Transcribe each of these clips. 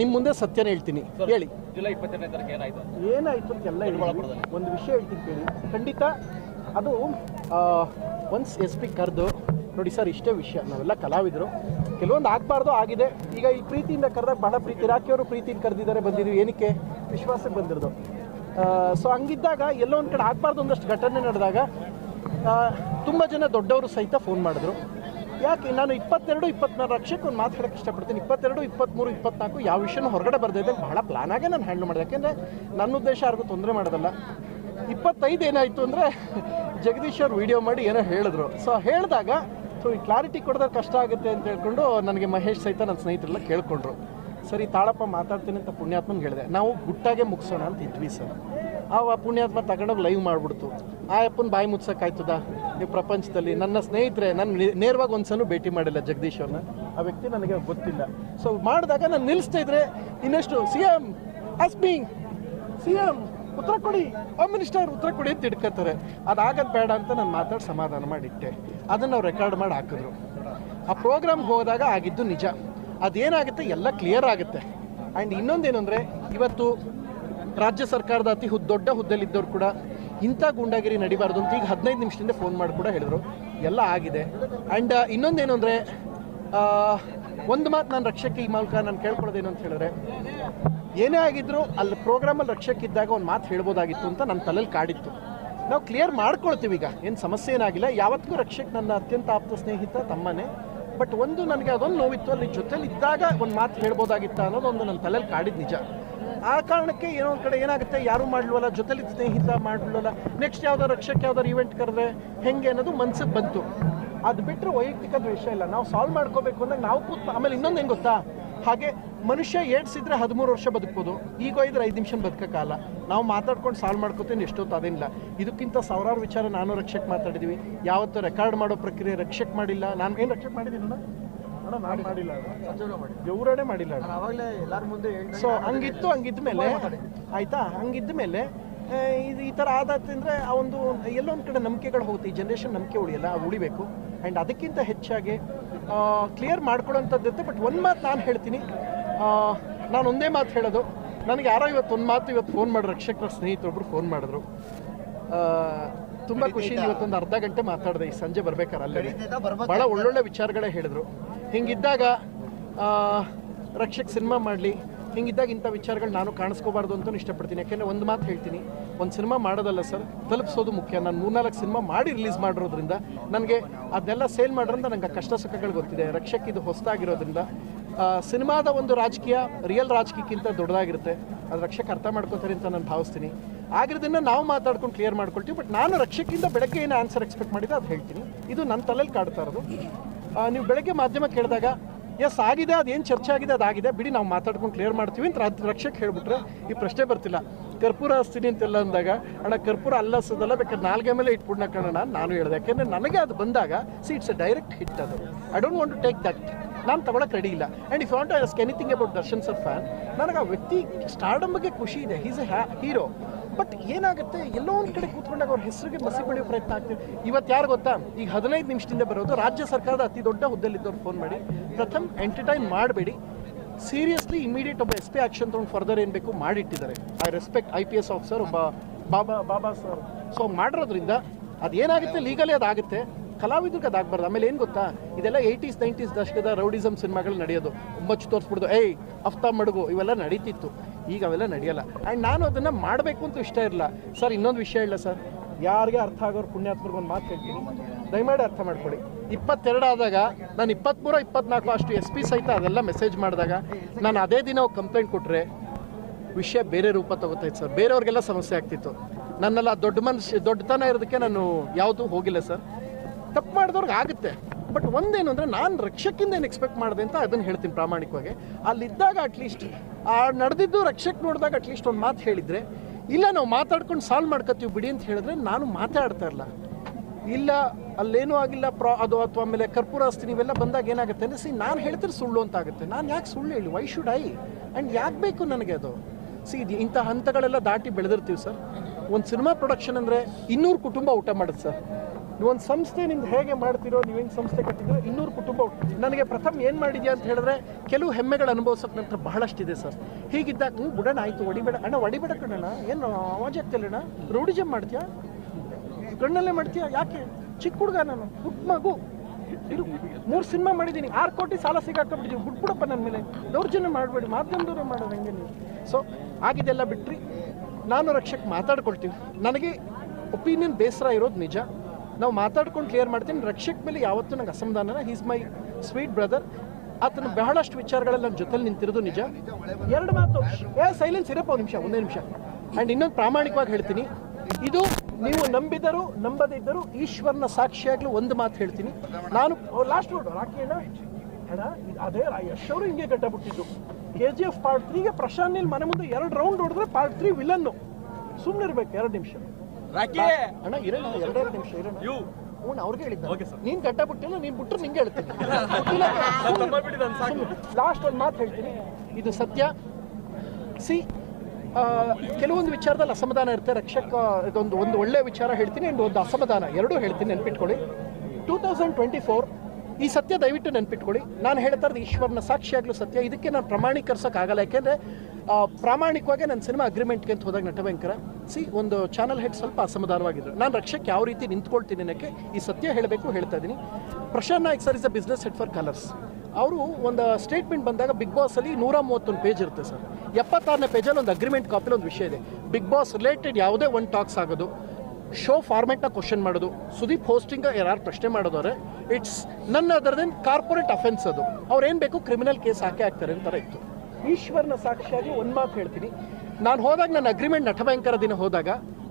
ನಿಮ್ಮ ಮುಂದೆ ಸತ್ಯನ ಹೇಳ್ತೀನಿ. ಹೇಳಿ. ಜುಲೈ ಇಪ್ಪತ್ತೆರಡನೇ ತಾರೀಕು ಏನಾಯ್ತು? ಏನಾಯ್ತು ಅಂತ ಎಲ್ಲ ಹೇಳ್ತೀನಿ. ಒಂದು ವಿಷಯ ಹೇಳ್ತೀನಿ ಕೇಳಿ. ಖಂಡಿತ ಅದು ಒನ್ಸ್ ಎಸ್ ಪಿ ಕರೆದು ನೋಡಿ ಸರ್ ಇಷ್ಟೇ ವಿಷಯ. ನಾವೆಲ್ಲ ಕಲಾವಿದರು. ಕೆಲವೊಂದು ಆಗಬಾರ್ದು ಆಗಿದೆ. ಈಗ ಈ ಪ್ರೀತಿಯಿಂದ ಕರೆದಾಗ ಬಹಳ ಪ್ರೀತಿ. ರಾಕಿಯವರು ಪ್ರೀತಿಯಿಂದ ಕರೆದಿದ್ದಾರೆ ಬಂದಿದ್ದೀವಿ. ಏನಕ್ಕೆ? ವಿಶ್ವಾಸಕ್ಕೆ ಬಂದಿರೋದು. ಸೊ ಹಂಗಿದ್ದಾಗ ಎಲ್ಲೋ ಒಂದು ಕಡೆ ಆಗಬಾರ್ದು ಒಂದಷ್ಟು ಘಟನೆ ನಡೆದಾಗ ತುಂಬ ಜನ ದೊಡ್ಡವರು ಸಹಿತ ಫೋನ್ ಮಾಡಿದ್ರು. ಯಾಕೆ ನಾನು ಇಪ್ಪತ್ತೆರಡು, ಇಪ್ಪತ್ನಾಲ್ಕು ಲಕ್ಷಕ್ಕೆ ಒಂದು ಮಾತು ಹೇಳಕ್ಕೆ ಇಷ್ಟಪಡ್ತೀನಿ. ಇಪ್ಪತ್ತೆರಡು ಇಪ್ಪತ್ತ್ಮೂರು ಇಪ್ಪತ್ನಾಲ್ಕು ಯಾವ ವಿಷಯನೂ ಹೊರಗಡೆ ಬರ್ದಿದ್ದೆ ಬಹಳ ಪ್ಲಾನ್ ಆಗೇ ನಾನು ಹ್ಯಾಂಡಲ್ ಮಾಡಿದೆ. ಯಾಕೆಂದರೆ ನನ್ನ ಉದ್ದೇಶ ಯಾರಿಗೂ ತೊಂದರೆ ಮಾಡೋದಲ್ಲ. ಇಪ್ಪತ್ತೈದು ಏನಾಯಿತು ಅಂದರೆ ಜಗದೀಶ್ ಅವರು ವಿಡಿಯೋ ಮಾಡಿ ಏನೋ ಹೇಳಿದ್ರು. ಸೊ ಹೇಳಿದಾಗ ಸೊ ಈ ಕ್ಲಾರಿಟಿ ಕೊಡೋದ್ರೆ ಕಷ್ಟ ಆಗುತ್ತೆ ಅಂತ ಹೇಳ್ಕೊಂಡು ನನಗೆ ಮಹೇಶ್ ಸಹಿತ ನನ್ನ ಸ್ನೇಹಿತರೆಲ್ಲ ಕೇಳ್ಕೊಂಡ್ರು. ಸರಿ, ತಾಳಪ್ಪ ಮಾತಾಡ್ತೀನಿ ಅಂತ ಪುಣ್ಯಾತ್ಮನ್ ಹೇಳಿದೆ. ನಾವು ಗುಟ್ಟಾಗೆ ಮುಗಿಸೋಣ ಅಂತ ಇದ್ವಿ ಸರ್. ಆ ಪುಣ್ಯಾತ್ಮ ತಗೊಂಡೋಗಿ ಲೈವ್ ಮಾಡಿಬಿಡ್ತು. ಆ ಅಪ್ಪನ ಬಾಯಿ ಮುಚ್ಚಕ್ಕಾಯ್ತದ ಈ ಪ್ರಪಂಚದಲ್ಲಿ. ನನ್ನ ಸ್ನೇಹಿತರೆ, ನಾನು ನೇರವಾಗಿ ಒಂದ್ಸಲ ಭೇಟಿ ಮಾಡಿಲ್ಲ ಜಗದೀಶ್ ಅವ್ರನ್ನ ಆ ವ್ಯಕ್ತಿ ನನಗೆ ಗೊತ್ತಿಲ್ಲ. ಸೊ ಮಾಡಿದಾಗ ನಾನು ನಿಲ್ಲಿಸ್ತಾ ಇದ್ರೆ ಇನ್ನಷ್ಟು? ಸಿ ಎಂ ಅಸ್ಮಿಂಗ್ ಸಿ ಎಂ, ಉತ್ತರ ಕೊಡಿ. ಹೋಮ್ ಮಿನಿಸ್ಟರ್ ಉತ್ತರ ಕೊಡಿ ಅಂತ ಇಟ್ಕೋತಾರೆ ಅದಾಗದ್ ಬೇಡ ಅಂತ ನಾನು ಮಾತಾಡಿ ಸಮಾಧಾನ ಮಾಡಿಟ್ಟೆ. ಅದನ್ನು ನಾವು ರೆಕಾರ್ಡ್ ಮಾಡಿ ಹಾಕಿದ್ರು. ಆ ಪ್ರೋಗ್ರಾಮ್ಗೆ ಹೋದಾಗ ಆಗಿದ್ದು ನಿಜ. ಅದೇನಾಗುತ್ತೆ? ಎಲ್ಲ ಕ್ಲಿಯರ್ ಆಗುತ್ತೆ. ಆ್ಯಂಡ್ ಇನ್ನೊಂದೇನು ಅಂದರೆ ಇವತ್ತು ರಾಜ್ಯ ಸರ್ಕಾರದ ಅತಿ ದೊಡ್ಡ ಹುದ್ದೆಲಿದ್ದವ್ರು ಕೂಡ ಇಂಥ ಗೂಂಡಾಗಿರಿ ನಡಿಬಾರ್ದು ಅಂತ ಈಗ ಹದಿನೈದು ನಿಮಿಷದಿಂದ ಫೋನ್ ಮಾಡಿ ಕೂಡ ಹೇಳಿದ್ರು. ಎಲ್ಲ ಆಗಿದೆ. ಆ್ಯಂಡ್ ಇನ್ನೊಂದೇನು ಅಂದರೆ ಒಂದು ಮಾತು ನಾನು ರಕ್ಷಕ್ಕೆ ಈ ಮೂಲಕ ನಾನು ಕೇಳ್ಕೊಳ್ಳೋದೇನು ಅಂತ ಹೇಳಿದ್ರೆ, ಏನೇ ಆಗಿದ್ರು ಅಲ್ಲಿ ಪ್ರೋಗ್ರಾಮಲ್ಲಿ ರಕ್ಷಕ್ಕಿದ್ದಾಗ ಒಂದು ಮಾತು ಹೇಳ್ಬೋದಾಗಿತ್ತು ಅಂತ ನನ್ನ ತಲೆಯಲ್ಲಿ ಕಾಡಿತ್ತು. ನಾವು ಕ್ಲಿಯರ್ ಮಾಡ್ಕೊಳ್ತೀವಿ ಈಗ. ಏನು ಸಮಸ್ಯೆ ಏನಾಗಿಲ್ಲ. ಯಾವತ್ತಿಗೂ ರಕ್ಷಕ್ ನನ್ನ ಅತ್ಯಂತ ಆಪ್ತ ಸ್ನೇಹಿತ, ತಮ್ಮನೇ. ಬಟ್ ಒಂದು ನನಗೆ ಅದೊಂದು ನೋವಿತ್ತು. ಅಲ್ಲಿ ಜೊತೆಲಿ ಇದ್ದಾಗ ಒಂದು ಮಾತು ಹೇಳ್ಬೋದಾಗಿತ್ತು ಅನ್ನೋದು ಒಂದು ನನ್ನ ತಲೆಯಲ್ಲಿ ಕಾಡಿದ ನಿಜ. ಆ ಕಾರಣಕ್ಕೆ ಏನೋ ಒಂದು ಕಡೆ ಏನಾಗುತ್ತೆ? ಯಾರು ಮಾಡಲ್ವಲ್ಲ ಜೊತೆಲಿ ಸ್ನೇಹಿತ ಮಾಡ್ಲಿಲ್ಲ. ನೆಕ್ಸ್ಟ್ ಯಾವ್ದಾರು ರಕ್ಷಕ್ಕೆ ಯಾವ್ದಾರು ಇವೆಂಟ್ ಕರೆದ್ರೆ ಹೆಂಗೆ ಅನ್ನೋದು ಮನ್ಸಿಗೆ ಬಂತು. ಅದು ಬಿಟ್ಟರೆ ವೈಯಕ್ತಿಕ ದ್ವೇಷ ಇಲ್ಲ. ನಾವು ಸಾಲ್ವ್ ಮಾಡ್ಕೋಬೇಕು ಅಂದಾಗ ನಾವು ಕೂತ್ ಆಮೇಲೆ ಇನ್ನೊಂದು ಹೆಂಗೆ ಗೊತ್ತಾ? ಹಾಗೆ ಮನುಷ್ಯ ಏಡ್ಸಿದ್ರೆ ಹದಿಮೂರು ವರ್ಷ ಬದುಕ್ಬೋದು. ಈಗ ಇದ್ರೆ ಐದು ನಿಮಿಷ ಬದುಕೋಕ್ಕಾಗಲ್ಲ ನಾವು ಮಾತಾಡ್ಕೊಂಡು ಸಾಲ್ವ್ ಮಾಡ್ಕೋತೀನಿ ಎಷ್ಟೊತ್ತು ಅದೇನಿಲ್ಲ. ಇದಕ್ಕಿಂತ ಸಾವಿರಾರು ವಿಚಾರ ನಾನು ರಕ್ಷಕ್ ಮಾತಾಡಿದ್ವಿ. ಯಾವತ್ತೂ ರೆಕಾರ್ಡ್ ಮಾಡೋ ಪ್ರಕ್ರಿಯೆ ರಕ್ಷಕ್ ಮಾಡಿಲ್ಲ. ನಾನು ಏನು ರಕ್ಷಕ್ ಮಾಡಿದ್ದೀನಿ ನಾನು ಮಾಡಿಲ್ಲ. ಇವರೇ ಮಾಡಿಲ್ಲ. ಅಣ್ಣ. ಅವಾಗಲೇ ಎಲ್ಲಾರ ಮುಂದೆ ಸೊ ಹಂಗಿತ್ತು ಹಂಗಿದ್ದ ಮೇಲೆ ಆಯ್ತಾ? ಹಂಗಿದ್ದ ಮೇಲೆ ಇದು ಈ ಥರ ಆದಾತಂದರೆ ಆ ಒಂದು ಎಲ್ಲೋ ಒಂದು ಕಡೆ ನಂಬಿಕೆಗಳು ಹೋಗುತ್ತೆ. ಈ ಜನ್ರೇಷನ್ ನಂಬಿಕೆ ಉಳಿಯಲ್ಲ ಉಳಿಬೇಕು. ಆ್ಯಂಡ್ ಅದಕ್ಕಿಂತ ಹೆಚ್ಚಾಗಿ ಕ್ಲಿಯರ್ ಮಾಡ್ಕೊಳ್ಳೋಂಥದ್ದಿರುತ್ತೆ ಬಟ್ ಒಂದು ಮಾತು ನಾನು ಹೇಳ್ತೀನಿ. ಆ, ನಾನು ಒಂದೇ ಮಾತು ಹೇಳೋದು. ನನಗೆ ಯಾರೋ ಇವತ್ತು ಒಂದು ಮಾತು ಇವತ್ತು ಫೋನ್ ಮಾಡಿ ರಕ್ಷಕರ ಸ್ನೇಹಿತರೊಬ್ಬರು ಫೋನ್ ಮಾಡಿದ್ರು. ಆ, ತುಂಬ ಖುಷಿ ಇವತ್ತೊಂದು ಅರ್ಧ ಗಂಟೆ ಮಾತಾಡಿದೆ, ಈ ಸಂಜೆ ಬರ್ಬೇಕಾರೆ ಅಲ್ಲೇ. ಬಹಳ ಒಳ್ಳೊಳ್ಳೆ ವಿಚಾರಗಳೇ ಹೇಳಿದ್ರು. ಹಿಂಗಿದ್ದಾಗ ರಕ್ಷಕ್ ಸಿನಿಮಾ ಮಾಡಲಿ, ಹಿಂಗಿದ್ದಾಗ ಇಂಥ ವಿಚಾರಗಳು ನಾನು ಕಾಣಿಸ್ಕೋಬಾರ್ದು ಅಂತ ಇಷ್ಟಪಡ್ತೀನಿ. ಯಾಕೆಂದರೆ ಒಂದು ಮಾತು ಹೇಳ್ತೀನಿ, ಒಂದು ಸಿನಿಮಾ ಮಾಡೋದಲ್ಲ ಸರ್, ತಲುಪಿಸೋದು ಮುಖ್ಯ. ನಾನು ಮೂರ್ನಾಲ್ಕು ಸಿನಿಮಾ ಮಾಡಿ ರಿಲೀಸ್ ಮಾಡಿರೋದ್ರಿಂದ ನನಗೆ ಅದನ್ನೆಲ್ಲ ಸೇಲ್ ಮಾಡೋದ್ರಿಂದ ನನಗೆ ಕಷ್ಟ ಸುಖಗಳು ಗೊತ್ತಿದೆ. ರಕ್ಷಕ್ ಇದು ಹೊಸದಾಗಿರೋದ್ರಿಂದ ಸಿನಿಮಾದ ಒಂದು ರಾಜಕೀಯ ರಿಯಲ್ ರಾಜಕೀಯಕ್ಕಿಂತ ದೊಡ್ಡದಾಗಿರುತ್ತೆ. ಅದು ರಕ್ಷಕ್ ಅರ್ಥ ಮಾಡ್ಕೋತಾರೆ ಅಂತ ನಾನು ಭಾವಿಸ್ತೀನಿ. ಆಗಿರೋದನ್ನ ನಾವು ಮಾತಾಡ್ಕೊಂಡು ಕ್ಲಿಯರ್ ಮಾಡ್ಕೊಳ್ತೀವಿ. ಬಟ್ ನಾನು ರಕ್ಷಕಿಂದ ಬೆಳಗ್ಗೆ ಏನು ಆನ್ಸರ್ ಎಕ್ಸ್ಪೆಕ್ಟ್ ಮಾಡಿದೆ ಅದು ಹೇಳ್ತೀನಿ. ಇದು ನನ್ನ ತಲೆಯಲ್ಲಿ ಕಾಡ್ತಾ ಇರೋದು. ನೀವು ಬೆಳಗ್ಗೆ ಮಾಧ್ಯಮ ಕೇಳಿದಾಗ ಎಸ್ ಆಗಿದೆ, ಅದೇನು ಚರ್ಚೆ ಆಗಿದೆ, ಅದಾಗಿದೆ, ಬಿಡಿ ನಾವು ಮಾತಾಡ್ಕೊಂಡು ಕ್ಲಿಯರ್ ಮಾಡ್ತೀವಿ ಅಂತ ಅದು ರಕ್ಷಕ್ ಹೇಳ್ಬಿಟ್ರೆ ಈ ಪ್ರಶ್ನೆ ಬರ್ತಿಲ್ಲ. ಕರ್ಪೂರ ಹಚ್ತೀನಿ ಅಂತೆಲ್ಲ ಅಂದಾಗ, ಅಣ್ಣ, ಕರ್ಪೂರ ಅಲ್ಲಸದಲ್ಲ, ಬೇಕಾದ್ರೆ ನಾಲ್ಗೆ ಮೇಲೆ ಇಟ್ಬಿಡ್ನ ಕಣ್ಣ ನಾನು ಹೇಳಿದೆ. ಯಾಕೆಂದರೆ ನನಗೆ ಅದು ಬಂದಾಗ see it's a direct hit ಅದು. I don't want to take that ನಾನು ತಗೊಳಕ್ಕೆ ರೆಡಿ ಇಲ್ಲ. And if want to anything about Darshan sir fan ನನಗೆ ಆ ವ್ಯಕ್ತಿ ಸ್ಟಾರ್ಡಮ್ ಬಗ್ಗೆ ಖುಷಿ ಇದೆ. ಹೀಸ್ ಎ ಹೀರೋ ಬಟ್ ಏನಾಗುತ್ತೆ, ಎಲ್ಲೋ ಒಂದು ಕಡೆ ಕೂತ್ಕೊಂಡಾಗ ಅವ್ರ ಹೆಸರಿಗೆ ಮಸಿ ಬೆಳೆಯೋ ಪ್ರಯತ್ನ ಆಗ್ತಿದೆ. ಇವತ್ತು ಯಾರು ಗೊತ್ತಾ? ಈಗ ಹದಿನೈದು ನಿಮಿಷದಿಂದ ಬರೋದು ರಾಜ್ಯ ಸರ್ಕಾರದ ಅತಿ ದೊಡ್ಡ ಹುದ್ದೆಲಿದ್ದವ್ರು ಫೋನ್ ಮಾಡಿ. ಪ್ರಥಮ್ ಎಂಟರ್ಟೈನ್ ಮಾಡಬೇಡಿ. ಸೀರಿಯಸ್ಲಿ ಇಮಿಡಿಯೇಟ್ ಒಬ್ಬ ಎಸ್ ಪಿ ಆಕ್ಷನ್ ತೊಗೊಂಡು ಫರ್ದರ್ ಏನು ಬೇಕು ಮಾಡಿಟ್ಟಿದ್ದಾರೆ. I respect I P S officer ಒಬ್ಬ ಬಾಬಾ ಬಾಬಾ ಸರ್ ಸೊ ಮಾಡಿರೋದ್ರಿಂದ ಅದೇನಾಗುತ್ತೆ ಲೀಗಲಿ ಅದಾಗುತ್ತೆ ಕಲಾವಿದ್ರಿಗೆ ಅದಾಗಬಾರ್ದು ಆಮೇಲೆ ಏನು ಗೊತ್ತಾ? ಇದೆಲ್ಲ ಏಯ್ಟೀಸ್ ನೈಂಟೀಸ್ ದಶಕದ ರೌಡಿಸಮ್ ಸಿನಿಮಾಗಳು ನಡೆಯೋದು. ಒಂಬತ್ತು ತೋರಿಸ್ಬಿಡ್ದು ಏಯ್, ಅಫ್ತಾ ಮಡುಗು, ಇವೆಲ್ಲ ನಡೀತಿತ್ತು. ಈಗ ಅವೆಲ್ಲ ನಡೆಯಲ್ಲ. ಆ್ಯಂಡ್ ನಾನು ಅದನ್ನು ಮಾಡಬೇಕು ಅಂತ ಇಷ್ಟ ಇರಲ್ಲ. ಸರ್, ಇನ್ನೊಂದು ವಿಷಯ ಇಲ್ಲ ಸರ್. ಯಾರಿಗೆ ಅರ್ಥ ಆಗೋರು ಪುಣ್ಯಾತ್ಮರಿಗೆ ಒಂದು ಮಾತು ಹೇಳ್ತೀನಿ. ದಯಮಾಡಿ ಅರ್ಥ ಮಾಡ್ಕೊಳ್ಳಿ ಇಪ್ಪತ್ತೆರಡು ಆದಾಗ, ನಾನು ಇಪ್ಪತ್ತ್ಮೂರ ಇಪ್ಪತ್ನಾಲ್ಕು ಅಷ್ಟು ಎಸ್ ಪಿ ಸಹಿತ ಅದೆಲ್ಲ ಮೆಸೇಜ್ ಮಾಡಿದಾಗ, ನಾನು ಅದೇ ದಿನ ಕಂಪ್ಲೇಂಟ್ ಕೊಟ್ಟರೆ ವಿಷಯ ಬೇರೆ ರೂಪ ತಗೋತೈತೆ ಸರ್. ಬೇರೆಯವ್ರಿಗೆಲ್ಲ ಸಮಸ್ಯೆ ಆಗ್ತಿತ್ತು. ನನ್ನೆಲ್ಲ ದೊಡ್ಡ ಮನುಷ್ಯ ದೊಡ್ಡತನ ಇರೋದಕ್ಕೆ ನಾನು ಯಾವುದೂ ಹೋಗಿಲ್ಲ ಸರ್. ತಪ್ಪು ಮಾಡಿದವ್ರಿಗೆ ಆಗುತ್ತೆ. ಬಟ್ ಒಂದೇನು ಅಂದರೆ ನಾನು ರಕ್ಷಕಿಂದ ಏನು ಎಕ್ಸ್ಪೆಕ್ಟ್ ಮಾಡಿದೆ ಅಂತ ಅದನ್ನು ಹೇಳ್ತೀನಿ ಪ್ರಾಮಾಣಿಕವಾಗಿ. ಅಲ್ಲಿದ್ದಾಗ ಅಟ್ಲೀಸ್ಟ್ ಆ ನಡೆದಿದ್ದು ರಕ್ಷಕ್ ನೋಡಿದಾಗ ಅಟ್ಲೀಸ್ಟ್ ಒಂದು ಮಾತು ಹೇಳಿದರೆ, ಇಲ್ಲ ನಾವು ಮಾತಾಡ್ಕೊಂಡು ಸಾಲ್ವ್ ಮಾಡ್ಕೋತೀವಿ ಬಿಡಿ ಅಂತ ಹೇಳಿದ್ರೆ ನಾನು ಮಾತಾಡ್ತಾ ಇರಲ್ಲ ಇಲ್ಲ, ಅಲ್ಲೇನೂ ಆಗಿಲ್ಲ, ಪ್ರಾ ಅದು ಅಥವಾ ಆಮೇಲೆ ಕರ್ಪೂರ ಆಸ್ತಿ ನೀವೆಲ್ಲ ಬಂದಾಗ ಏನಾಗುತ್ತೆ ಅಂದರೆ ಸಿ ನಾನು ಹೇಳ್ತಿದ್ರೆ ಸುಳ್ಳು ಅಂತ ಆಗುತ್ತೆ. ನಾನು ಯಾಕೆ ಸುಳ್ಳು ಹೇಳಿ? ವೈ ಶುಡ್ ಐ ಆ್ಯಂಡ್ ಯಾಕೆ ಬೇಕು ನನಗೆ ಅದು? ಸಿ ಇದು ಇಂಥ ಹಂತಗಳೆಲ್ಲ ದಾಟಿ ಬೆಳೆದಿರ್ತೀವಿ ಸರ್. ಒಂದು ಸಿನಿಮಾ ಪ್ರೊಡಕ್ಷನ್ ಅಂದರೆ ಇನ್ನೂರು ಕುಟುಂಬ ಊಟ ಮಾಡುತ್ತೆ ಸರ್. ಒಂದು ಸಂಸ್ಥೆ ನಿಮ್ದು ಹೇಗೆ ಮಾಡ್ತಿರೋ ನೀವು ಹೆಂಗೆ ಸಂಸ್ಥೆ ಕಟ್ಟಿದ್ರು ಇನ್ನೂರು ಕುಟುಂಬ ನನಗೆ ಪ್ರಥಮ ಏನು ಮಾಡಿದ್ಯಾ ಅಂತ ಹೇಳಿದ್ರೆ ಕೆಲವು ಹೆಮ್ಮೆಗಳು ಅನುಭವಿಸೋಕೆ ನಂತರ ಬಹಳಷ್ಟಿದೆ ಸರ್. ಹೀಗಿದ್ದಾಗ ನೀವು ಬಿಡೋಣ, ಆಯಿತು ಹೊಡಿಬೇಡ ಅಣ್ಣ ಹೊಡಿಬೇಡ ಕಣ್ಣಣ್ಣ, ಏನು ಅವಾಜ್ ಆಗ್ತಿಲ್ಲಣ್ಣ ರೌಡಿಜಮ್ ಮಾಡ್ತೀಯಾ? ಕಣ್ಣಲ್ಲೇ ಮಾಡ್ತೀಯಾ? ಯಾಕೆ? ಚಿಕ್ಕ ಹುಡುಗ ನಾನು ಪುಟ್ಟ ಮಗು. ಇರು, ಮೂರು ಸಿನಿಮಾ ಮಾಡಿದ್ದೀನಿ, ಆರು ಕೋಟಿ ಸಾಲ ಸಿಗಾಕೊಂಡ್ಬಿಟ್ಟಿದ್ದೀವಿ ಬಿಟ್ಬಿಡಪ್ಪ ನನ್ನ ಮೇಲೆ. ದೌರ್ಜನ್ಯ ಮಾಡಬೇಡಿ, ಮಾಧ್ಯಮದವ್ರೆ ಮಾಡೋದು ಹೆಂಗೆ ನೀವು. ಸೊ ಆಗಿದೆಲ್ಲ ಬಿಟ್ರಿ. ನಾನು ರಕ್ಷಕ್ ಮಾತಾಡ್ಕೊಳ್ತೀವಿ ನನಗೆ ಒಪಿನಿಯನ್ ಬೇಸರ ಇರೋದು ನಿಜ. ನಾವು ಮಾತಾಡ್ಕೊಂಡು ಕ್ಲಿಯರ್ ಮಾಡ್ತೀನಿ. ರಕ್ಷಕ್ ಮೇಲೆ ಯಾವತ್ತೂ ನಂಗೆ ಅಸಮಾಧಾನ ಹೀಸ್ ಮೈ ಸ್ವೀಟ್ ಬ್ರದರ್ ಆತನ ಬಹಳಷ್ಟು ವಿಚಾರಗಳಲ್ಲಿ ನನ್ನ ಜೊತೆಲಿ ನಿಂತಿರೋದು ನಿಜ. ಎರಡು ಮಾತು. ಏ ಸೈಲೆನ್ಸ್ ಇರಪ್ಪ, ಒಂದು ನಿಮಿಷ, ಒಂದೇ ನಿಮಿಷ. ಆ್ಯಂಡ್ ಇನ್ನೊಂದು ಪ್ರಾಮಾಣಿಕವಾಗಿ ಹೇಳ್ತೀನಿ. ಇದು ನೀವು ನಂಬಿದರು ನಂಬದಿದ್ದರು ಈಶ್ವರನ ಸಾಕ್ಷಿಯಾಗ್ಲೂ ಒಂದು ಮಾತು ಹೇಳ್ತೀನಿ. ನಾನು ಲಾಸ್ಟ್ ನೋಡು ರಾಕಿ ಅಣ್ಣ, ಅದೇ ಯಶ್ ಅವರು ಹಿಂಗೆ ಕಟ್ಟಬಿಟ್ಟಿದ್ದು ಕೆ ಜಿ ಎಫ್ ಪಾರ್ಟ್ ತ್ರೀಗೆ ಪ್ರಶಾಂತ್ ಮನೆ ಮುಂದೆ ಎರಡು ರೌಂಡ್ ಹೊಡೆದ್ರೆ ಪಾರ್ಟ್ ತ್ರೀ ವಿಲನ್ನು ಸುಮ್ಮನೆ ಇರಬೇಕು ಎರಡು ನಿಮಿಷ. ಅಣ್ಣ ಇರೋಣ ಎರಡೆರಡು ನಿಮಿಷ ಇರೋಣ ಹ್ಞೂ ಅವ್ರಿಗೆ ಹೇಳಿದ್ದೆ ನೀನ್ ನೀನು ಗಡ್ಡ ಬಿಟ್ಟಿಲ್ಲ ನೀನು ಬಿಟ್ಟರು ನಿಂಗೆ ಹೇಳ್ತೀನಿ. ಲಾಸ್ಟ್ ಒಂದು ಮಾತು ಹೇಳ್ತೀನಿ. ಇದು ಸತ್ಯ. ಸಿ ಕೆಲವೊಂದು ವಿಚಾರದಲ್ಲಿ ಅಸಮಾಧಾನ ಇರುತ್ತೆ. ರಕ್ಷಕ ಇದೊಂದು ಒಂದು ಒಳ್ಳೆ ವಿಚಾರ ಹೇಳ್ತೀನಿ ಅಂಡ್ ಒಂದು ಅಸಮಾಧಾನ. ಎರಡೂ ಹೇಳ್ತೀನಿ ನೆನ್ಪಿಟ್ಕೊಳ್ಳಿ. ಟೂ ತೌಸಂಡ್ ಟ್ವೆಂಟಿ ಫೋರ್ ಈ ಸತ್ಯ ದಯವಿಟ್ಟು ನೆನ್ಪಿಟ್ಕೊಳ್ಳಿ. ನಾನು ಹೇಳ್ತಾ ಇರೋದು ಈಶ್ವರನ ಸಾಕ್ಷಿಯಾಗಲೂ ಸತ್ಯ. ಇದಕ್ಕೆ ನಾನು ಪ್ರಮಾಣೀಕರಿಸೋಕ್ಕಾಗಲ್ಲ ಯಾಕೆಂದರೆ ಪ್ರಾಮಾಣಿಕವಾಗಿ ನನ್ನ ಸಿನಿಮಾ ಅಗ್ರಿಮೆಂಟ್ಗೆ ಅಂತ ಹೋದಾಗ ನಟವೆಂಕರ, ಸಿ, ಒಂದು ಚಾನಲ್ ಹೆಡ್ ಸ್ವಲ್ಪ ಅಸಮಾಧಾನವಾಗಿದ್ದರು ನಾನು ರಕ್ಷಕ್ಕೆ ಯಾವ ರೀತಿ ನಿಂತ್ಕೊಳ್ತೀನಿ ಅನ್ನೋಕ್ಕೆ ಈ ಸತ್ಯ ಹೇಳಬೇಕು ಹೇಳ್ತಾ ಇದ್ದೀನಿ. Prashanth Naik sir is a business head for colours ಅವರು ಒಂದು ಸ್ಟೇಟ್ಮೆಂಟ್ ಬಂದಾಗ ಬಿಗ್ ಬಾಸಲ್ಲಿ ನೂರ ಮೂವತ್ತೊಂದು ಪೇಜ್ ಇರುತ್ತೆ ಸರ್ ಎಪ್ಪತ್ತಾರನೇ ಪೇಜಲ್ಲಿ ಒಂದು ಅಗ್ರಿಮೆಂಟ್ ಕಾಪಿಲಿ ಒಂದು ವಿಷಯ ಇದೆ. ಬಿಗ್ ಬಾಸ್ ರಿಲೇಟೆಡ್ ಯಾವುದೇ ಒಂದು ಟಾಕ್ಸ್ ಆಗೋದು. ಶೋ ಫಾರ್ಮೆಟ್ನ ಕ್ವಶನ್ ಮಾಡೋದು. ಸುದೀಪ್ ಹೋಸ್ಟಿಂಗ್ ಯಾರು ಪ್ರಶ್ನೆ ಮಾಡೋದವ್ರೆ? ಇಟ್ಸ್ ನನ್ನ ಅದರ್ ದೆನ್ ಕಾರ್ಪೊರೇಟ್ ಅಫೆನ್ಸ್ ಅದು. ಅವ್ರೇನು ಬೇಕು ಕ್ರಿಮಿನಲ್ ಕೇಸ್ ಹಾಕೇ ಹಾಕ್ತಾರೆ ಅಂತಾರೆ ಇತ್ತು. ಈಶ್ವರನ ಸಾಕ್ಷಿಯಾಗಿ ಒಂದು ಮಾತು ಹೇಳ್ತೀನಿ. ನಾನು ಹೋದಾಗ ನನ್ನ ಅಗ್ರಿಮೆಂಟ್ ನಟಭಯಂಕರ ದಿನ ಹೋದಾಗ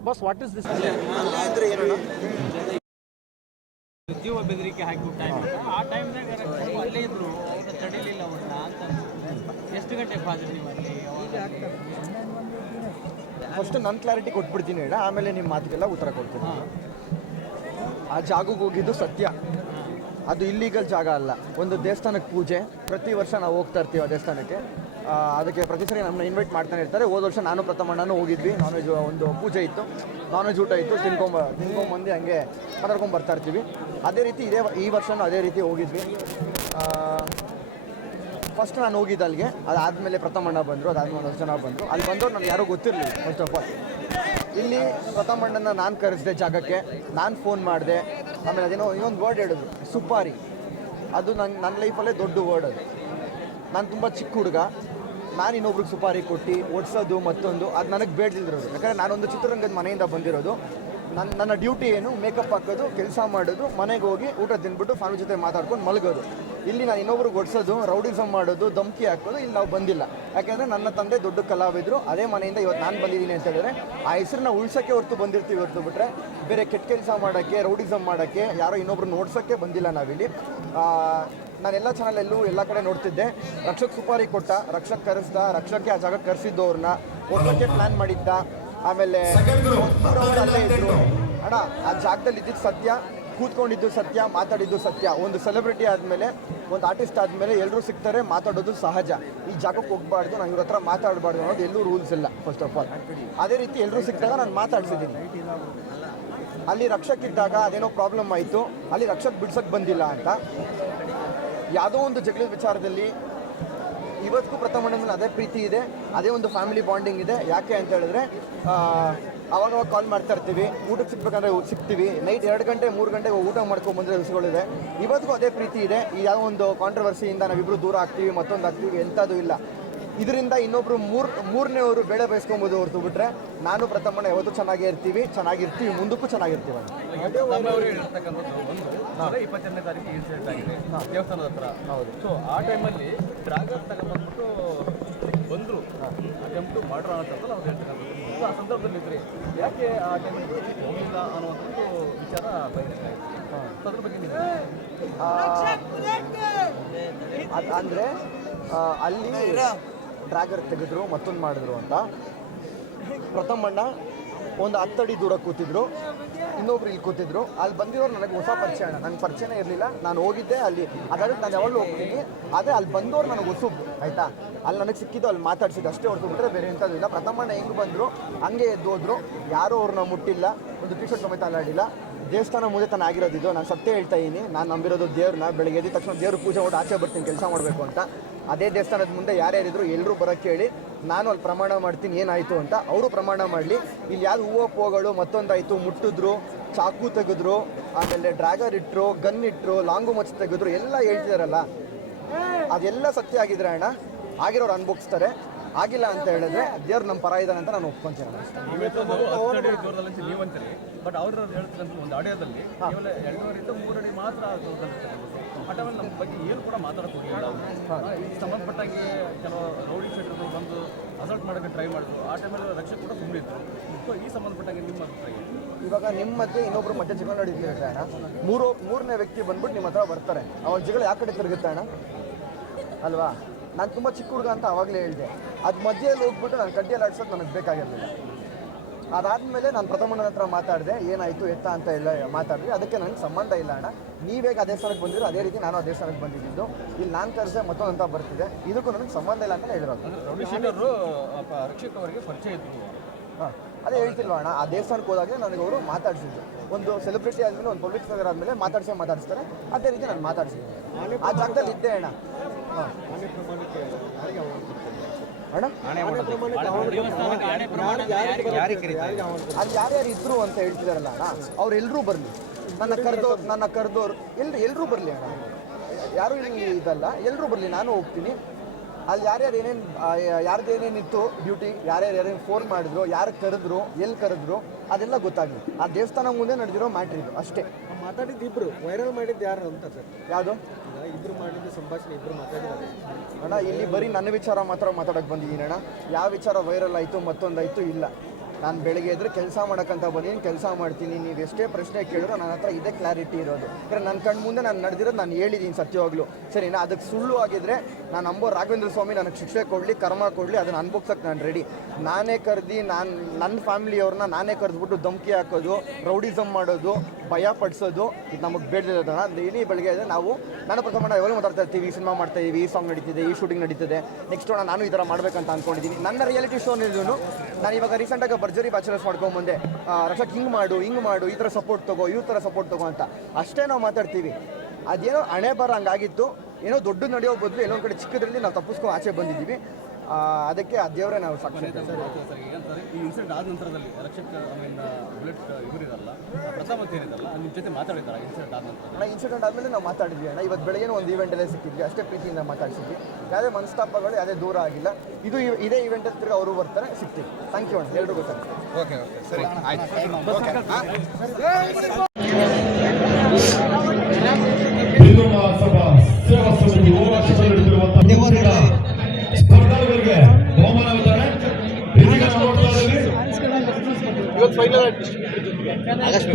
ಬಸ್ ವಾಟ್ ಇಸ್ ದಿಸ್ ಜೀವ ಬೆದರಿಕೆ ಆ ಫಸ್ಟ್ ನನ್ನ ಕ್ಲಾರಿಟಿ ಕೊಟ್ಬಿಡ್ತೀನಿ ಹೇಳ ಆಮೇಲೆ ನಿಮ್ಮ ಮಾತಿಗೆಲ್ಲ ಉತ್ತರ ಕೊಡ್ತೀನಿ. ಆ ಜಾಗಕ್ಕೆ ಹೋಗಿದ್ದು ಸತ್ಯ. ಅದು ಇಲ್ಲೀಗಲ್ ಜಾಗ ಅಲ್ಲ. ಒಂದು ದೇವಸ್ಥಾನಕ್ಕೆ ಪೂಜೆ. ಪ್ರತಿ ವರ್ಷ ನಾವು ಹೋಗ್ತಾ ಇರ್ತೀವಿ ಆ ದೇವಸ್ಥಾನಕ್ಕೆ. ಅದಕ್ಕೆ ಪ್ರತಿ ಸರಿ ನಮ್ಮನ್ನ ಇನ್ವೈಟ್ ಮಾಡ್ತಾನೆ ಇರ್ತಾರೆ. ಹೋದ ವರ್ಷ ನಾನು ಪ್ರಥಮಣ್ಣನೂ ಹೋಗಿದ್ವಿ. ನಾನ್ ವೆಜ್ ಒಂದು ಪೂಜೆ ಇತ್ತು. ನಾನ್ ವೆಜ್ ಊಟ ಇತ್ತು. ತಿನ್ಕೊಂಬ ತಿನ್ಕೊಂಬಂದು ಹಂಗೆ ಮಾತಾಡ್ಕೊಂಡು ಬರ್ತಾ ಇರ್ತೀವಿ. ಅದೇ ರೀತಿ ಇದೇ ಈ ವರ್ಷನೂ ಅದೇ ರೀತಿ ಹೋಗಿದ್ವಿ. ಫಸ್ಟ್ ನಾನು ಹೋಗಿದ್ದೆ ಅಲ್ಲಿಗೆ. ಅದಾದಮೇಲೆ ಪ್ರಥಮಣ್ಣ ಬಂದರು, ಅದಾದ್ಮೇಲೆ ಒಂದಷ್ಟು ಜನ ಬಂದರು. ಅಲ್ಲಿ ಬಂದವ್ರು ನನಗೆ ಯಾರೂ ಗೊತ್ತಿರಲಿಲ್ಲ ಫಸ್ಟ್ ಆಫ್ ಆಲ್ ಇಲ್ಲಿ ಪ್ರಥಮಣ್ಣನ ನಾನು ಕರೆಸಿದೆ ಜಾಗಕ್ಕೆ. ನಾನು ಫೋನ್ ಮಾಡಿದೆ. ಆಮೇಲೆ ಅದೇನೋ ಇನ್ನೊಂದು ವರ್ಡ್ ಹೇಳಿದ್ರು ಸುಪಾರಿ. ಅದು ನನ್ನ ನನ್ನ ಲೈಫಲ್ಲೇ ದೊಡ್ಡ ವರ್ಡ್ ಅದು. ನಾನು ತುಂಬ ಚಿಕ್ಕ ಹುಡುಗ. ನಾನು ಇನ್ನೊಬ್ರಿಗೆ ಸುಪಾರಿ ಕೊಟ್ಟು ಓಡಿಸೋದು ಮತ್ತೊಂದು, ಅದು ನನಗೆ ಬೇಡದಿರೋದು ಯಾಕಂದರೆ ನಾನೊಂದು ಚಿತ್ರರಂಗದ ಮನೆಯಿಂದ ಬಂದಿರೋದು. ನನ್ನ ನನ್ನ ಡ್ಯೂಟಿ ಏನು? ಮೇಕಪ್ ಹಾಕೋದು ಕೆಲಸ ಮಾಡೋದು ಮನೆಗೆ ಹೋಗಿ ಊಟ ತಿಂದ್ಬಿಟ್ಟು ಫ್ಯಾಮಿಲಿ ಜೊತೆ ಮಾತಾಡ್ಕೊಂಡು ಮಲಗೋದು. ಇಲ್ಲಿ ನಾನು ಇನ್ನೊಬ್ರಿಗೆ ಒಡಿಸೋದು ರೌಡಿಸಮ್ ಮಾಡೋದು ಧಮ್ಕಿ ಹಾಕೋದು ಇಲ್ಲಿ ನಾವು ಬಂದಿಲ್ಲ. ಯಾಕೆಂದರೆ ನನ್ನ ತಂದೆ ದೊಡ್ಡ ಕಲಾವಿದ್ರು. ಅದೇ ಮನೆಯಿಂದ ಇವತ್ತು ನಾನು ಬಂದಿದ್ದೀನಿ ಅಂತ ಹೇಳಿದ್ರೆ ಆ ಹೆಸರನ್ನ ಉಳ್ಸೋಕ್ಕೆ ಹೊರತು ಬಂದಿರ್ತೀವಿ ಹೊರತು ಬಿಟ್ಟರೆ ಬೇರೆ ಕೆಟ್ಟ ಕೆಲಸ ಮಾಡೋಕ್ಕೆ ರೌಡಿಸಮ್ ಮಾಡೋಕ್ಕೆ ಯಾರೋ ಇನ್ನೊಬ್ರು ನೋಡ್ಸೋಕ್ಕೆ ಬಂದಿಲ್ಲ ನಾವಿಲ್ಲಿ. ಆ, ನಾನೆಲ್ಲ ಚಾನಲಲ್ಲೂ ಎಲ್ಲ ಕಡೆ ನೋಡ್ತಿದ್ದೆ. ರಕ್ಷಕ್ ಸುಪಾರಿ ಕೊಟ್ಟ ರಕ್ಷಕ್ ಕರೆಸ್ದ ರಕ್ಷಕ್ಕೆ ಆ ಜಾಗಕ್ಕೆ ಕರೆಸಿದ್ದು ಅವ್ರನ್ನ ಒಬ್ಬಕ್ಕೆ ಪ್ಲಾನ್ ಮಾಡಿದ್ದ ಆಮೇಲೆ ಊರವ್ರು ಅಲ್ಲೇ ಇದ್ರು. ಅಣ್ಣ ಆ ಜಾಗದಲ್ಲಿ ಇದ್ದಿದ್ದು ಸತ್ಯ ಕೂತ್ಕೊಂಡಿದ್ದು ಸತ್ಯ ಮಾತಾಡಿದ್ದು ಸತ್ಯ. ಒಂದು ಸೆಲೆಬ್ರಿಟಿ ಆದಮೇಲೆ ಒಂದು ಆರ್ಟಿಸ್ಟ್ ಆದಮೇಲೆ ಎಲ್ಲರೂ ಸಿಗ್ತಾರೆ ಮಾತಾಡೋದು ಸಹಜ. ಈ ಜಾಗಕ್ಕೆ ಹೋಗ್ಬಾರ್ದು ನಾನು ಇವ್ರ ಹತ್ರ ಮಾತಾಡಬಾರ್ದು ಅನ್ನೋದು ಎಲ್ಲೂ ರೂಲ್ಸ್ ಇಲ್ಲ ಫಸ್ಟ್ ಆಫ್ ಆಲ್ ಅದೇ ರೀತಿ ಎಲ್ಲರೂ ಸಿಕ್ಕಿದಾಗ ನಾನು ಮಾತಾಡ್ಸಿದ್ದೀನಿ. ಅಲ್ಲಿ ರಕ್ಷಕ್ ಇದ್ದಾಗ ಅದೇನೋ ಪ್ರಾಬ್ಲಮ್ ಆಯಿತು. ಅಲ್ಲಿ ರಕ್ಷಕ್ ಬಿಡ್ಸಕ್ಕೆ ಬಂದಿಲ್ಲ ಅಂತ. ಯಾವುದೋ ಒಂದು ಜಗಳದ ವಿಚಾರದಲ್ಲಿ ಇವತ್ತಿಗೂ ಪ್ರಥಮ ಮೇಲೆ ಅದೇ ಪ್ರೀತಿ ಇದೆ, ಅದೇ ಒಂದು ಫ್ಯಾಮಿಲಿ ಬಾಂಡಿಂಗ್ ಇದೆ. ಯಾಕೆ ಅಂತ ಹೇಳಿದ್ರೆ ಅವಾಗ ಕಾಲ್ ಮಾಡ್ತಾ ಇರ್ತೀವಿ, ಊಟಕ್ಕೆ ಸಿಗ್ಬೇಕಂದ್ರೆ ಸಿಗ್ತೀವಿ. ನೈಟ್ ಎರಡು ಗಂಟೆ, ಮೂರು ಗಂಟೆಗೆ ಊಟ ಮಾಡ್ಕೊಂಡು ಬಂದರೆ ಇವತ್ತಿಗೂ ಅದೇ ಪ್ರೀತಿ ಇದೆ. ಈ ಯಾವ ಒಂದು ಕಾಂಟ್ರವರ್ಸಿಯಿಂದ ನಾವಿಬ್ಬರು ದೂರ ಆಗ್ತೀವಿ, ಮತ್ತೊಂದು ಆಗ್ತೀವಿ ಎಂಥದ್ದು ಇಲ್ಲ. ಇದರಿಂದ ಇನ್ನೊಬ್ರು ಮೂರ್ ಮೂರನೇವರು ಬೇಳೆ ಬಯಸ್ಕೊಬೋದು ಹೊರತು ಬಿಟ್ರೆ ನಾನು ಪ್ರಥಮ ಯಾವತ್ತೂ ಚೆನ್ನಾಗೇ ಇರ್ತೀವಿ ಚೆನ್ನಾಗಿರ್ತೀವಿ ಮುಂದಕ್ಕೂ ಚೆನ್ನಾಗಿರ್ತೀವಿ ಇಪ್ಪತ್ತೆರಡನೇ ತಾರೀಕು ಇನ್ಸಿಡೆಂಟ್ ಆಗಿದೆ ದೇವಸ್ಥಾನದ ಹತ್ರ. ಹೌದು. ಸೊ ಆ ಟೈಮಲ್ಲಿ ತಗೊಂಡ್ಬಂದ್ಬಿಟ್ಟು ಬಂದರು. ಅಟೆಂಪ್ಟು ಮಾಡ್ರ ಅಂತ ನಾವು ಹೇಳ್ತಕ್ಕಂಥದ್ದು. So, ಆ ಸಂದರ್ಭದಲ್ಲಿ ಇದ್ರಿ. ಯಾಕೆ ಆ ಟೈಮಲ್ಲಿ ಹೋಗಿಲ್ಲ ವಿಚಾರ ಅದ್ರ ಬಗ್ಗೆ ಅಂದ್ರೆ ಅಲ್ಲಿ ಡ್ರ್ಯಾಗರ್ ತೆಗೆದ್ರು, ಮತ್ತೊಂದು ಮಾಡಿದ್ರು ಅಂತ. ಪ್ರಥಮಣ್ಣ ಒಂದು ಹತ್ತಡಿ ದೂರ ಕೂತಿದ್ರು, ಇನ್ನೊಬ್ರು ಇಲ್ಲಿ ಕೂತಿದ್ರು. ಅಲ್ಲಿ ಬಂದಿರೋರು ನನಗೆ ಹೊಸ ಪರಿಚಯ ನನ್ನ ಪರಿಚಯನೇ ಇರಲಿಲ್ಲ. ನಾನು ಹೋಗಿದ್ದೆ ಅಲ್ಲಿ. ಅದಾದ್ರೆ ನಾನು ಯಾವಾಗಲೂ ಹೋಗ್ತೀನಿ. ಆದರೆ ಅಲ್ಲಿ ಬಂದವ್ರು ನನಗೆ ಹೊಸ, ಆಯ್ತಾ? ಅಲ್ಲಿ ನನಗೆ ಸಿಕ್ಕಿದ್ದು, ಅಲ್ಲಿ ಮಾತಾಡ್ಸಿದ್ದು ಅಷ್ಟೇ ಹೊರತು ಬಿಟ್ಟರೆ ಬೇರೆ ಎಂಥದ್ದು ಇಲ್ಲ. ಪ್ರಥಮಣ್ಣ ಹೆಂಗೆ ಬಂದರು, ಹಂಗೆ ಎದ್ದು ಹೋದ್ರು. ಯಾರೂ ಅವ್ರನ್ನ ಮುಟ್ಟಿಲ್ಲ. ಒಂದು ಟೀ ಶರ್ಟ್ ಸಮೇತ ಅಲ್ಲಾಡಿಲ್ಲ. ದೇವಸ್ಥಾನ ಮುಂದೆ ತಾನು ಆಗಿರೋದು ನಾನು ಸತ್ಯ ಹೇಳ್ತಾ ಇದ್ದೀನಿ ನಾನು ನಂಬಿರೋದು ದೇವ್ರನ್ನ ಬೆಳಗ್ಗೆ ಎದ್ದ ತಕ್ಷಣ ದೇವ್ರ ಪೂಜೆ ಮಾಡಿ ಆಚೆ ಬರ್ತೀನಿ, ಕೆಲಸ ಮಾಡಬೇಕು ಅಂತ. ಅದೇ ದೇವಸ್ಥಾನದ ಮುಂದೆ ಯಾರ್ಯಾರಿದ್ರು ಎಲ್ಲರೂ ಬರೋಕ್ಕೆ ಹೇಳಿ, ನಾನು ಅಲ್ಲಿ ಪ್ರಮಾಣ ಮಾಡ್ತೀನಿ, ಏನಾಯಿತು ಅಂತ ಅವರು ಪ್ರಮಾಣ ಮಾಡಲಿ. ಇಲ್ಲಿ ಯಾವ ಹೂವು, ಪೋಗಳು ಮತ್ತೊಂದಾಯಿತು, ಮುಟ್ಟಿದ್ರು, ಚಾಕು ತೆಗೆದ್ರು, ಆಮೇಲೆ ಡ್ರ್ಯಾಗರ್ ಇಟ್ಟರು ಗನ್ ಇಟ್ಟರು ಲಾಂಗು ಮಚ್ಚು ತೆಗೆದ್ರು, ಎಲ್ಲ ಹೇಳ್ತಿದಾರಲ್ಲ. ಅದೆಲ್ಲ ಸತ್ಯ ಆಗಿದ್ರೆ ಅಣ್ಣ, ಆಗಿರೋರು ಅನುಭವಿಸ್ತಾರೆ ಆಗಿಲ್ಲ ಅಂತ ಹೇಳಿದ್ರೆ ದೇವ್ರು ನಮ್ಮ ಪರ ಇದ್ದಾನೆ ಅಂತ ನಾನು ಒಪ್ಕೊಂತೀನಿ ಬಟ್ ಅವ್ರು ಹೇಳ್ತಕ್ಕಂಥ ಒಂದು ಆಡಿಯೋದಲ್ಲಿ ಕೇವಲ ಎರಡೂವರಿಂದ ಮೂರು ಅಡಿ ಮಾತ್ರ ಟೈಮಲ್ಲಿ ನಮ್ಮ ಬಗ್ಗೆ ಏನು ಕೂಡ ಮಾತಾಡೋಕ್ಕೋಗಿಲ್ಲ ಅವ್ರು. ಈ ಸಂಬಂಧಪಟ್ಟಾಗಿ ಕೆಲವು ರೌಡಿ ಶೀಟರ್ಗಳು ಬಂದು ಅಸಲ್ಟ್ ಮಾಡೋಕ್ಕೆ ಟ್ರೈ ಮಾಡಿದ್ರು. ಆ ಟೈಮಲ್ಲಿ ರಕ್ಷಕ ಕೂಡ ಸುಮ್ಮನೆ ಇದ್ರು. ಸೊ ಈ ಸಂಬಂಧಪಟ್ಟಾಗಿ ನಿಮ್ಮ ಅಭಿಪ್ರಾಯ? ಇವಾಗ ನಿಮ್ಮ ಮಧ್ಯೆ ಇನ್ನೊಬ್ರು ಮಧ್ಯೆ ಜಗಳ ನಡೀತಿದೆ ಅಣ್ಣ. ಮೂರು ಮೂರನೇ ವ್ಯಕ್ತಿ ಬಂದ್ಬಿಟ್ಟು ನಿಮ್ಮ ಹತ್ರ ಬರ್ತಾರೆ. ಅವಾಗ ಜಗಳ ಯಾವ ಕಡೆ ತಿರುಗುತ್ತೆ ಅಣ್ಣ. ಅಲ್ವಾ? ನಾನು ತುಂಬ ಚಿಕ್ಕ ಹುಡುಗ ಅಂತ ಆವಾಗಲೇ ಹೇಳಿದೆ. ಅದು ಮಧ್ಯೆಯಲ್ಲಿ ಹೋಗ್ಬಿಟ್ಟು ನಾನು ಕಡ್ಡಿಯಲ್ಲಿ ಆಡ್ಸೋದು ನನಗೆ ಬೇಕಾಗಿರಲಿಲ್ಲ. ಅದಾದಮೇಲೆ ನಾನು ಪ್ರಥಮನ ಹತ್ರ ಮಾತಾಡಿದೆ ಏನಾಯಿತು ಎತ್ತ ಅಂತ ಎಲ್ಲ ಮಾತಾಡಿದೆ. ಅದಕ್ಕೆ ನನಗೆ ಸಂಬಂಧ ಇಲ್ಲ ಅಣ್ಣ. ನೀವೇಗ ಅದೇ ಸ್ಥಾನಕ್ಕೆ ಬಂದಿರೋ ಅದೇ ರೀತಿ ನಾನು ಅದೇ ಸ್ಥಾನಕ್ಕೆ ಬಂದಿದ್ದು. ಇಲ್ಲಿ ನಾನು ಕರೆಸೆ ಮತ್ತೊಂದಂತ ಬರ್ತಿದೆ. ಇದಕ್ಕೂ ನನಗೆ ಸಂಬಂಧ ಇಲ್ಲ ಅಂತ ಹೇಳಿರೋದು. ರಕ್ಷಕ್ ಅವರಿಗೆ ಪರಿಚಯ ಇದ್ರು. ಹಾಂ ಅದೇ ಹೇಳ್ತಿಲ್ವ ಅಣ್ಣ ಆ ದೇವಸ್ಥಾನಕ್ಕೆ ಹೋದಾಗ ನನಗೆ ಅವರು ಮಾತಾಡಿಸಿದ್ರು. ಒಂದು ಸೆಲೆಬ್ರಿಟಿ ಆದಮೇಲೆ ಒಂದು ಪಬ್ಲಿಕ್ ಫಿಗರ್ ಆದಮೇಲೆ ಮಾತಾಡ್ಸೇ ಮಾತಾಡಿಸ್ತಾರೆ. ಅದೇ ರೀತಿ ನಾನು ಮಾತಾಡಿಸಿದ್ದೆ ಆ ಜಾಗದಲ್ಲಿ ಇದ್ದೆ ಅಣ್ಣ. ಹಾಂ. ಅಣ್ಣ ಅಲ್ಲಿ ಯಾರ್ಯಾರು ಇದ್ರು ಅಂತ ಹೇಳ್ತಿದಾರಲ್ಲ ಅಣ್ಣ? ಅವ್ರು ಎಲ್ಲರೂ ಬರಲಿ. ನನ್ನ ಕರೆದವ್ರು ನನ್ನ ಕರೆದವ್ರು ಎಲ್ರು ಎಲ್ಲರೂ ಬರಲಿ ಅಣ್ಣ? ಯಾರು ಇಲ್ಲಿ ಇದಲ್ಲ? ಎಲ್ಲರೂ ಬರಲಿ ನಾನು ಹೋಗ್ತೀನಿ. ಅಲ್ಲಿ ಯಾರ್ಯಾರು ಏನೇನು ಯಾರ್ದೇನೇನಿತ್ತು ಏನೇನಿತ್ತು ಡ್ಯೂಟಿ ಯಾರ್ಯಾರು ಯಾರೇನು ಫೋನ್ ಮಾಡಿದ್ರು ಯಾರು ಕರೆದ್ರು ಎಲ್ಲಿ ಕರೆದ್ರು ಅದೆಲ್ಲ ಗೊತ್ತಾಗಲಿ. ಆ ದೇವಸ್ಥಾನ ಮುಂದೆ ನಡೆದಿರೋ ಮ್ಯಾಟ್ರ್ ಇದು ಅಷ್ಟೇ. ಮಾತಾಡಿದ್ದು ಇಬ್ರು. ವೈರಲ್ ಮಾಡಿದ್ದು ಯಾರು ಅಂತ ಸರ್? ಯಾವುದು? ಇಬ್ರು ಸಂಭಾಷಣೆ ಇಬ್ರು ಮಾತಾಡಿದ್ದಾರೆ. ಅಣ್ಣ, ಇಲ್ಲಿ ಬರೀ ನನ್ನ ವಿಚಾರ ಮಾತ್ರ ಮಾತಾಡಕ್ಕೆ ಬಂದಿದ್ದೀನಿ ಅಣ್ಣ. ಯಾವ ವಿಚಾರ ವೈರಲ್ ಆಯಿತು, ಮತ್ತೊಂದಾಯ್ತು ಇಲ್ಲ. ನಾನು ಬೆಳಗ್ಗೆ ಎದ್ರೆ ಕೆಲಸ ಮಾಡೋಕ್ಕಂತ ಬಂದೀನಿ, ಕೆಲಸ ಮಾಡ್ತೀನಿ. ನೀವು ಎಷ್ಟೇ ಪ್ರಶ್ನೆ ಕೇಳಿದ್ರು ನನ್ನ ಹತ್ರ ಇದೇ ಕ್ಲಾರಿಟಿ ಇರೋದು. ಯಾಕಂದ್ರೆ ನನ್ನ ಕಣ್ಣು ಮುಂದೆ ನಾನು ನಡೆದಿರೋದು ನಾನು ಹೇಳಿದ್ದೀನಿ ಸತ್ಯವಾಗ್ಲೂ. ಸರಿ ನಾ ಅದಕ್ಕೆ ಸುಳ್ಳು ಆಗಿದ್ರೆ ನಾನು ಅಂಬೋ ರಾಘವೇಂದ್ರ ಸ್ವಾಮಿ ನನಗೆ ಶಿಕ್ಷೆ ಕೊಡಲಿ, ಕರ್ಮ ಕೊಡಲಿ, ಅದನ್ನು ಅನ್ಭೋಗ್ಸಕ್ಕೆ ನಾನು ರೆಡಿ ನಾನೇ ಕರೆದು, ನಾನು ನನ್ನ ಫ್ಯಾಮಿಲಿಯವ್ರನ್ನ ನಾನೇ ಕರೆದ್ಬಿಟ್ಟು ಧಮಕಿ ಹಾಕೋದು ರೌಡಿಸಮ್ ಮಾಡೋದು, ಭಯ ಪಡಿಸೋದು, ಇದು ನಮಗೆ ಬೇಡದಿರೋದನ್ನ ಡೈಲಿ ಬೆಳಗ್ಗೆ ಇದೆ ನಾವು ನಾನು ಪ್ರಥಮ ಯಾವಾಗ ಮಾತಾಡ್ತಾ ಇರ್ತೀವಿ, ಈ ಸಿನಿಮಾ ಮಾಡ್ತಾ ಇದ್ದೀವಿ, ಈ ಸಾಂಗ್ ನಡೀತಿದೆ, ಈ ಶೂಟಿಂಗ್ ನಡೀತಿದೆ. ನೆಕ್ಸ್ಟ್ ನಾನು ಈ ಥರ ಮಾಡಬೇಕಂತ ಅನ್ಕೊಂಡಿದ್ದೀನಿ ನನ್ನ ರಿಯಾಲಿಟಿ ಶೋ ನಿಲ್ದೂ ನಾನು ಇವಾಗ ರೀಸೆಂಟಾಗಿ ಭರ್ಜರಿ ಬ್ಯಾಚುಲರ್ಸ್ ಮಾಡ್ಕೊಂಬಂದೆ ರಕ್ಷಕ್ ಹಿಂಗೆ ಮಾಡು ಹಿಂಗೆ ಮಾಡು, ಈ ಥರ ಸಪೋರ್ಟ್ ತಗೋ ಈ ಥರ ಸಪೋರ್ಟ್ ತಗೋ ಅಂತ. ಅಷ್ಟೇ ನಾವು ಮಾತಾಡ್ತೀವಿ. ಅದೇನೋ ಹಣೆ ಬರ ಹಂಗಾಗಿತ್ತು. ಏನೋ ದೊಡ್ಡ ನಡೆಯೋ ಬದಲು ಎಲ್ಲೊಂದು ಕಡೆ ಚಿಕ್ಕದ್ರಲ್ಲಿ ನಾವು ತಪ್ಪಿಸ್ಕೊಂಡು ಆಚೆ ಬಂದಿದ್ದೀವಿ. ಅದಕ್ಕೆ ಆ ದೇವರೇ ನಾವು ಸಾಕ್ಷಿ ಸರ್. ಈ ಇನ್ಸಿಡೆಂಟ್ ಆದ ನಂತರದಲ್ಲಿ ರಕ್ಷಕ್ ಬುಲೆಟ್ ಇವರಿರಲ್ಲ. ಪ್ರಥಮ ಅಂತ ಏನಿರಲ್ಲ ನಿಮ್ಮ ಜೊತೆ ಮಾತಾಡಿದ್ದಾರೆ ಇನ್ಸಿಡೆಂಟ್ ಆದ ನಂತರ ಅಣ್ಣ ಇನ್ಸಿಡೆಂಟ್ ಆದಮೇಲೆ ನಾವು ಮಾತಾಡಿದ್ವಿ ಅಣ್ಣ. ಇವತ್ತು ಬೆಳಗ್ಗೆ ಒಂದು ಈವೆಂಟಲ್ಲೇ ಸಿಕ್ಕಿದ್ವಿ. ಅಷ್ಟೇ ಪ್ರೀತಿಯಿಂದ ಮಾತಾಡಿಸಿದ್ವಿ. ಯಾವುದೇ ಮನಸ್ತಾಪಗಳು ಯಾವುದೇ ದೂರ ಆಗಿಲ್ಲ. ಇದು ಇದೇ ಈವೆಂಟಲ್ಲಿ ತಿರ್ಗಿ ಅವರು ಬರ್ತಾರೆ ಸಿಗ್ತೀವಿ. ಥ್ಯಾಂಕ್ ಯು ಅಣ್ಣ. ಎಲ್ರಿಗೂ ಗೊತ್ತಾ ಓಕೆ ಓಕೆ. ಸರಿ ಆಯ್ತು. ಓಕೆ. ಎಲ್ಲ ಡಿಸ್ಟ್ರಿಬ್ಯೂಟರ್ ಜೊತೆಗೆ ಆಗಸ್ಟ್